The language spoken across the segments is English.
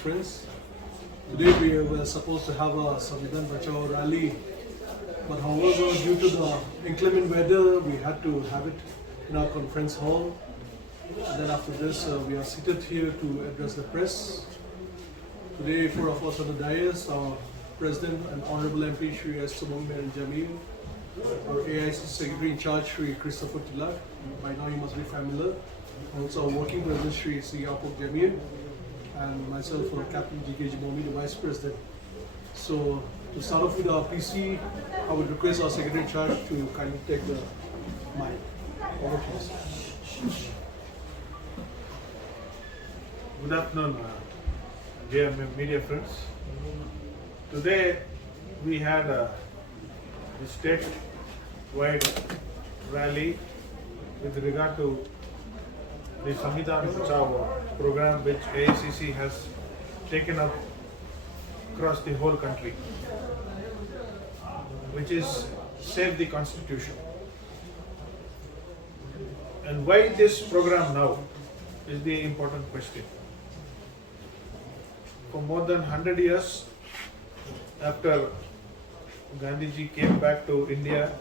conference. Today we were supposed to have a Samvidhan Bachao rally, but however, due to the inclement weather, we had to have it in our conference hall. And then after this, we are seated here to address the press. Today, four of us on the dais, our President and Honorable MP Shri S. Mohammed Jamil, our AIC Secretary in Charge Shri Christopher Tilak, by now you must be familiar, also our Working President Shri C. Yapok Jamil, and myself, Captain G.K. Jimomi, the Vice President. So, to start off with our PC, I would request our Secretary in Charge to kindly take the mic. Over to you, sir. Good afternoon, dear media friends. Today we had a state-wide rally with regard to the Samvidhan Bachao program which AICC has taken up across the whole country, which is Save the Constitution. And why this program now is the important question. For more than 100 years after Gandhiji came back to India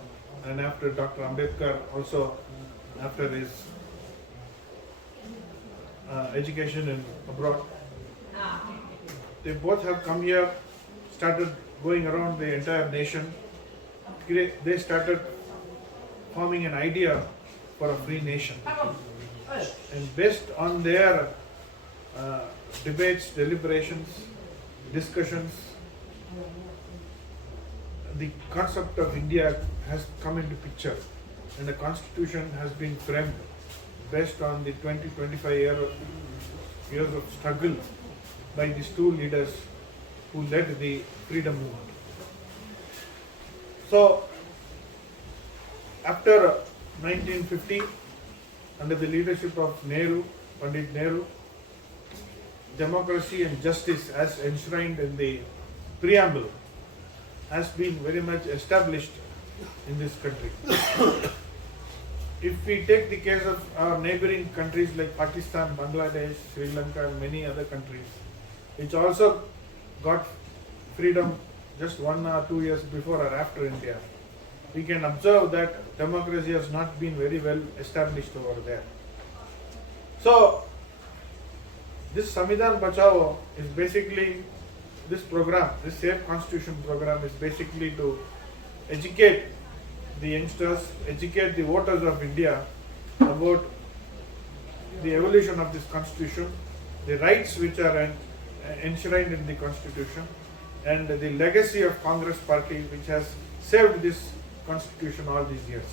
and after Dr. Ambedkar also after his education in abroad, they both have come here, started going around the entire nation. They started forming an idea for a free nation, and based on their debates, deliberations, discussions, the concept of India has come into picture, and the constitution has been framed based on the 20-25 years of struggle by these two leaders who led the freedom movement. So, after 1950, under the leadership of Pandit Nehru, democracy and justice as enshrined in the preamble has been very much established in this country. If we take the case of our neighboring countries like Pakistan, Bangladesh, Sri Lanka and many other countries, which also got freedom just 1 or 2 years before or after India, we can observe that democracy has not been very well established over there. So, this Samvidhan Bachao is basically, this program, this Safe Constitution program is basically to educate the youngsters, educate the voters of India about the evolution of this constitution, the rights which are enshrined in the constitution, and the legacy of Congress party which has saved this constitution all these years.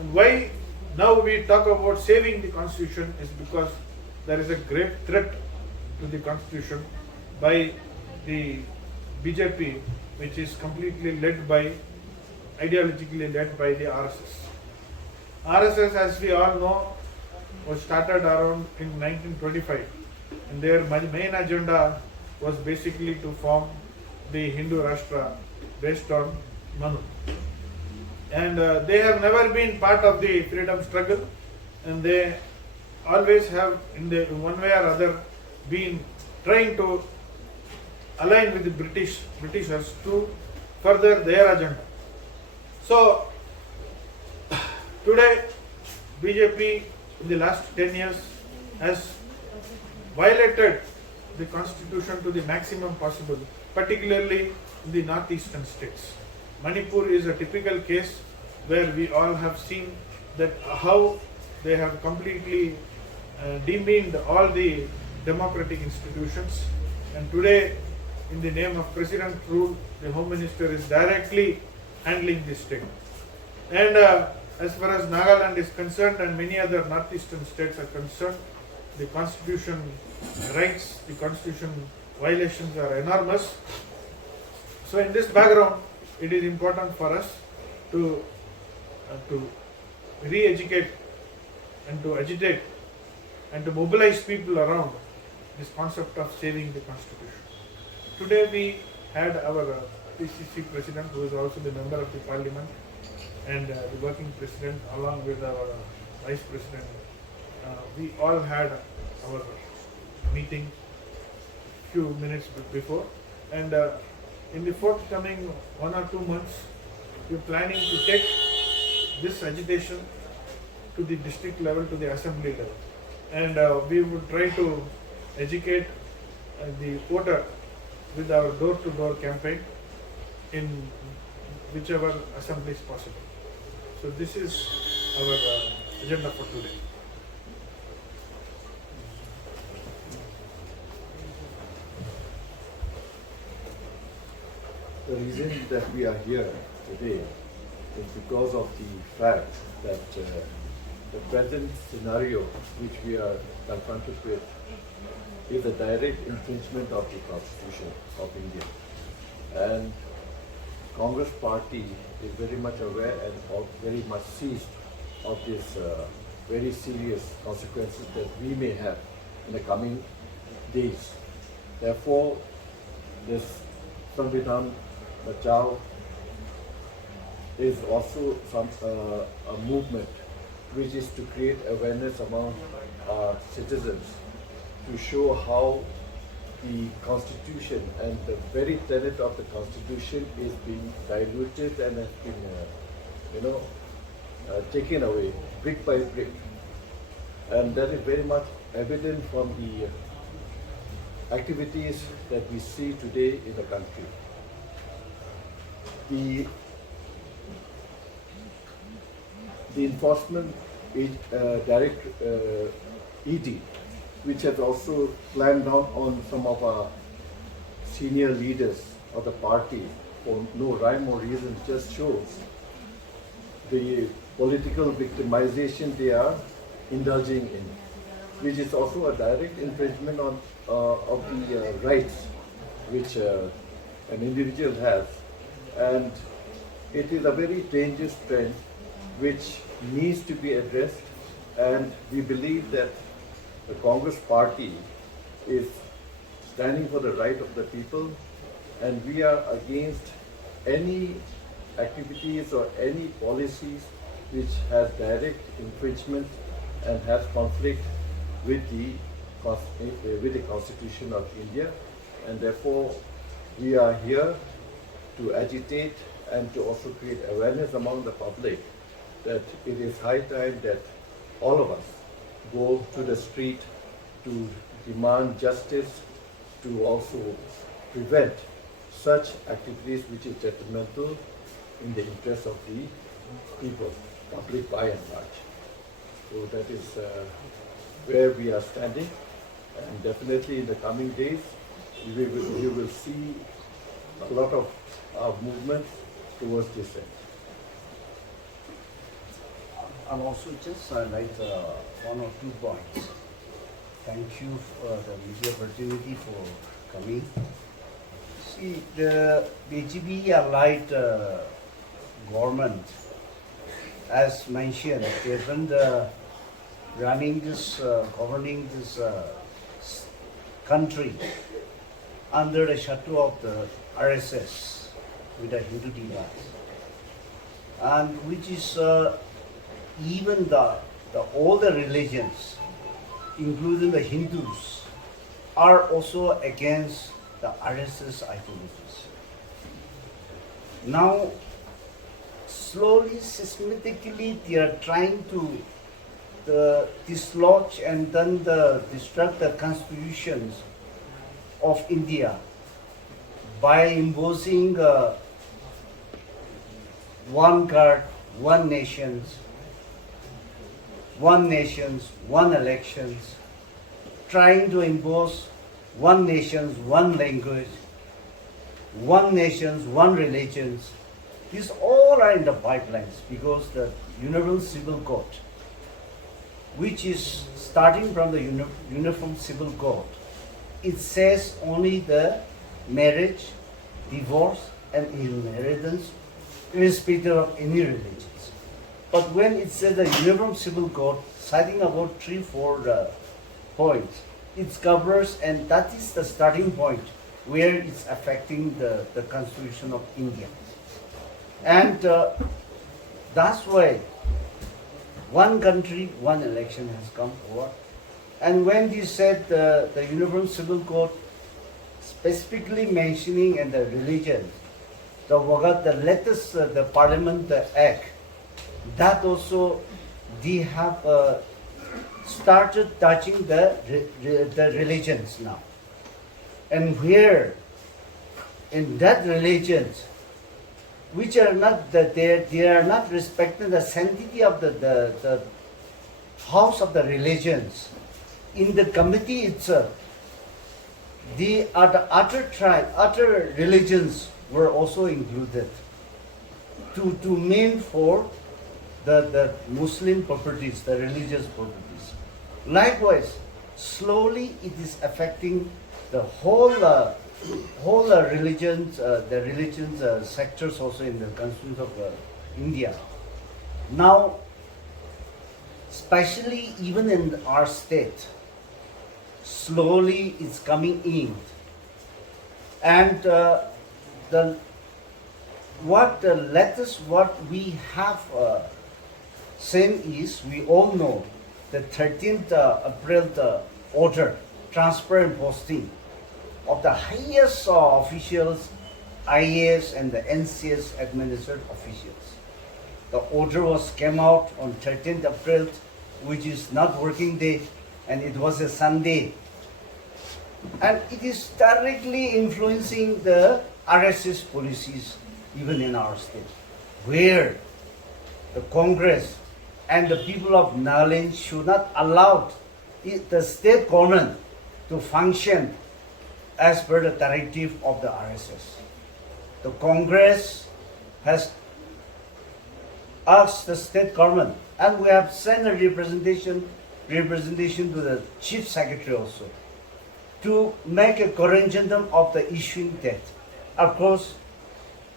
And why now we talk about saving the constitution is because there is a great threat to the constitution by the BJP, which is completely ideologically led by the RSS. RSS, as we all know, was started around in 1925, and their main agenda was basically to form the Hindu Rashtra based on Manu. And they have never been part of the freedom struggle, and they always have, in one way or other, been trying to align with the Britishers to further their agenda. So, today, BJP in the last 10 years has violated the constitution to the maximum possible, particularly in the northeastern states. Manipur is a typical case where we all have seen that how they have completely demeaned all the democratic institutions, and today, in the name of President rule, the Home Minister is directly handling this state. And as far as Nagaland is concerned and many other northeastern states are concerned, the constitution rights, the constitution violations are enormous. So in this background, it is important for us to re-educate and to agitate and to mobilize people around this concept of saving the constitution. Today we had our PCC president, who is also the member of the parliament, and the working president, along with our vice president. We all had our meeting few minutes before, and in the forthcoming 1 or 2 months, we are planning to take this agitation to the district level, to the assembly level, and we would try to educate the voter with our door-to-door campaign in whichever assembly is possible. So this is our agenda for today. The reason that we are here today is because of the fact that the present scenario which we are confronted with is a direct infringement of the Constitution of India. And Congress party is very much aware and very much seized of this very serious consequences that we may have in the coming days. Therefore, this Samvidhan Bachao is also a movement which is to create awareness among our citizens to show how the Constitution and the very tenet of the Constitution is being diluted and has been, taken away brick by brick. And that is very much evident from the activities that we see today in the country. The enforcement direct ED, which has also clamped down on some of our senior leaders of the party for no rhyme or reason, just shows the political victimization they are indulging in, which is also a direct infringement on of the rights which an individual has. And it is a very dangerous trend which needs to be addressed, and we believe that the Congress party is standing for the right of the people, and we are against any activities or any policies which has direct infringement and has conflict with the Constitution of India. And therefore we are here to agitate and to also create awareness among the public that it is high time that all of us go to the street to demand justice, to also prevent such activities which is detrimental in the interest of the people, public by and large. So that is where we are standing, and definitely in the coming days you will see a lot of movements towards this end. I'll also just highlight 1 or 2 points. Thank you for the media opportunity for coming. See, the BJP allied government, as mentioned, they've been running this, governing this country under the shadow of the RSS with the Hindu demands, and which is even all the religions, including the Hindus, are also against the RSS ideologies. Now, slowly, systematically, they are trying to dislodge and then destruct the constitutions of India by imposing one God, one nations, one elections, trying to impose one nations, one language, one nations, one religions. These all are in the pipelines because the Universal Civil Code, which is starting from the Uniform Civil Code, it says only the marriage, divorce, and inheritance, irrespective of any religions. But when it says the Uniform Civil Code, citing about 3-4 points, it covers, and that is the starting point where it's affecting the Constitution of India. And that's why one country, one election has come forward. And when they said the Uniform Civil Code specifically mentioning in the religion, the latest the Parliament Act, that also they have started touching the religions now, and where in that religions, which are not they are not respecting the sanctity of the house of the religions. In the committee itself, the other religions were also included to mean for the Muslim properties, the religious properties. Likewise, slowly it is affecting the whole religions, the religions sectors also in the constitution of India. Now, especially even in our state, slowly it's coming in, and what we have seen is, we all know the 13th April order, transfer and posting of the highest officials, IAS and the NCS administered officials. The order came out on 13th April, which is not working day, and it was a Sunday. And it is directly influencing the RSS policies even in our state, where the Congress and the people of Nagaland should not allow the state government to function as per the directive of the RSS. The Congress has asked the state government, and we have sent a representation to the Chief Secretary also, to make a corrigendum of the issuing date. Of course,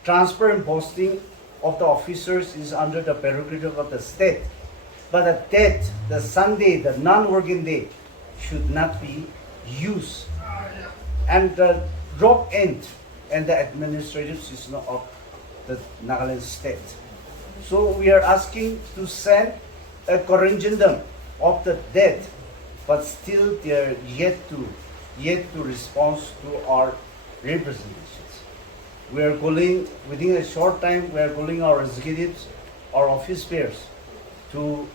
transfer and posting of the officers is under the prerogative of the state, but the date, the Sunday, the non-working day, should not be used, and the drop end and the administrative system of the Nagaland state. So we are asking to send a corrigendum of the date, but still they are yet to respond to our representations. We are calling, within a short time, we are calling our executives, our office bearers, to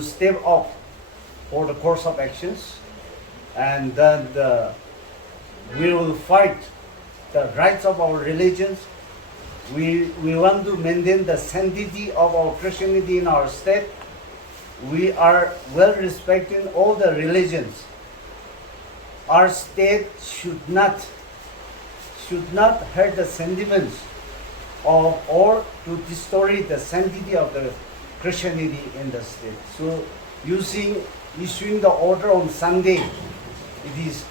step up for the course of actions, and then we will fight the rights of our religions. We want to maintain the sanctity of our Christianity in our state. We are well respecting all the religions. Our state should not hurt the sentiments of, or to destroy the sanctity of the Christianity in the state. So, issuing the order on Sunday, it is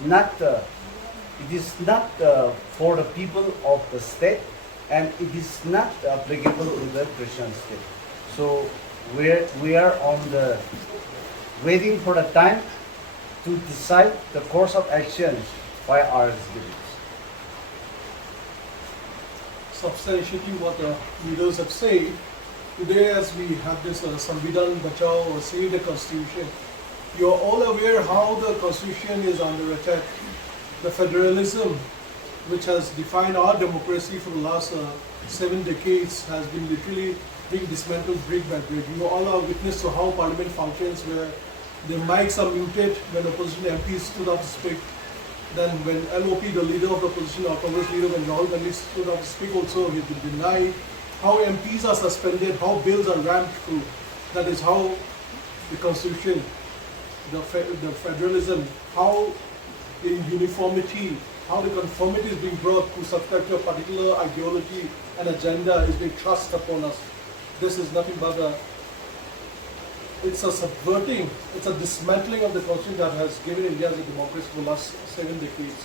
not for the people of the state, and it is not applicable to the Christian state. So we are on the waiting for the time to decide the course of action by our executives. Substantiating what the leaders have said, today as we have this Samvidhan Bachao or Save the Constitution, you are all aware how the Constitution is under attack. The federalism, which has defined our democracy for the last 7 decades, has been literally being dismantled brick by brick. You all are witness to how Parliament functions, where the mics are muted when opposition MPs stood up to speak. Then when LOP, the leader of the opposition, or Congress leader, when Rahul Gandhi stood up to speak also, he's been denied. How MPs are suspended, how bills are rammed through. That is how the Constitution, the federalism, how the uniformity, how the conformity is being brought to subscribe to a particular ideology and agenda is being thrust upon us. This is nothing but it's a subverting, it's a dismantling of the constitution that has given India as a democracy for the last 7 decades.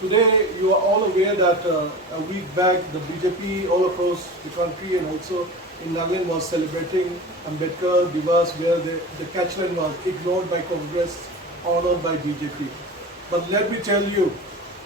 Today, you are all aware that a week back, the BJP all across the country and also in Nagaland was celebrating Ambedkar Divas, where the catchline was ignored by Congress, honored by BJP. But let me tell you,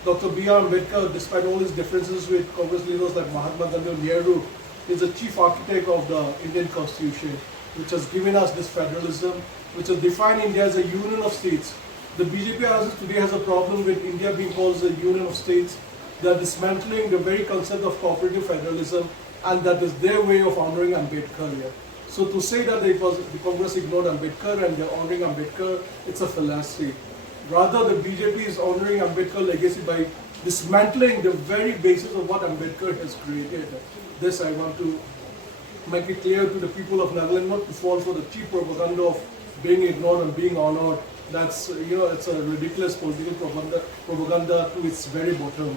Dr. B.R. Ambedkar, despite all his differences with Congress leaders like Mahatma Gandhi and Nehru, is the chief architect of the Indian Constitution, which has given us this federalism, which has defined India as a union of states, The BJP RSS today has a problem with India being called the Union of States. They are dismantling the very concept of cooperative federalism, and that is their way of honoring Ambedkar here. So to say that it was the Congress ignored Ambedkar and they're honoring Ambedkar, it's a fallacy. Rather, the BJP is honoring Ambedkar legacy by dismantling the very basis of what Ambedkar has created. This I want to make it clear to the people of Nagaland, not to fall for the cheap propaganda of being ignored and being honored. That's, it's a ridiculous political propaganda to its very bottom.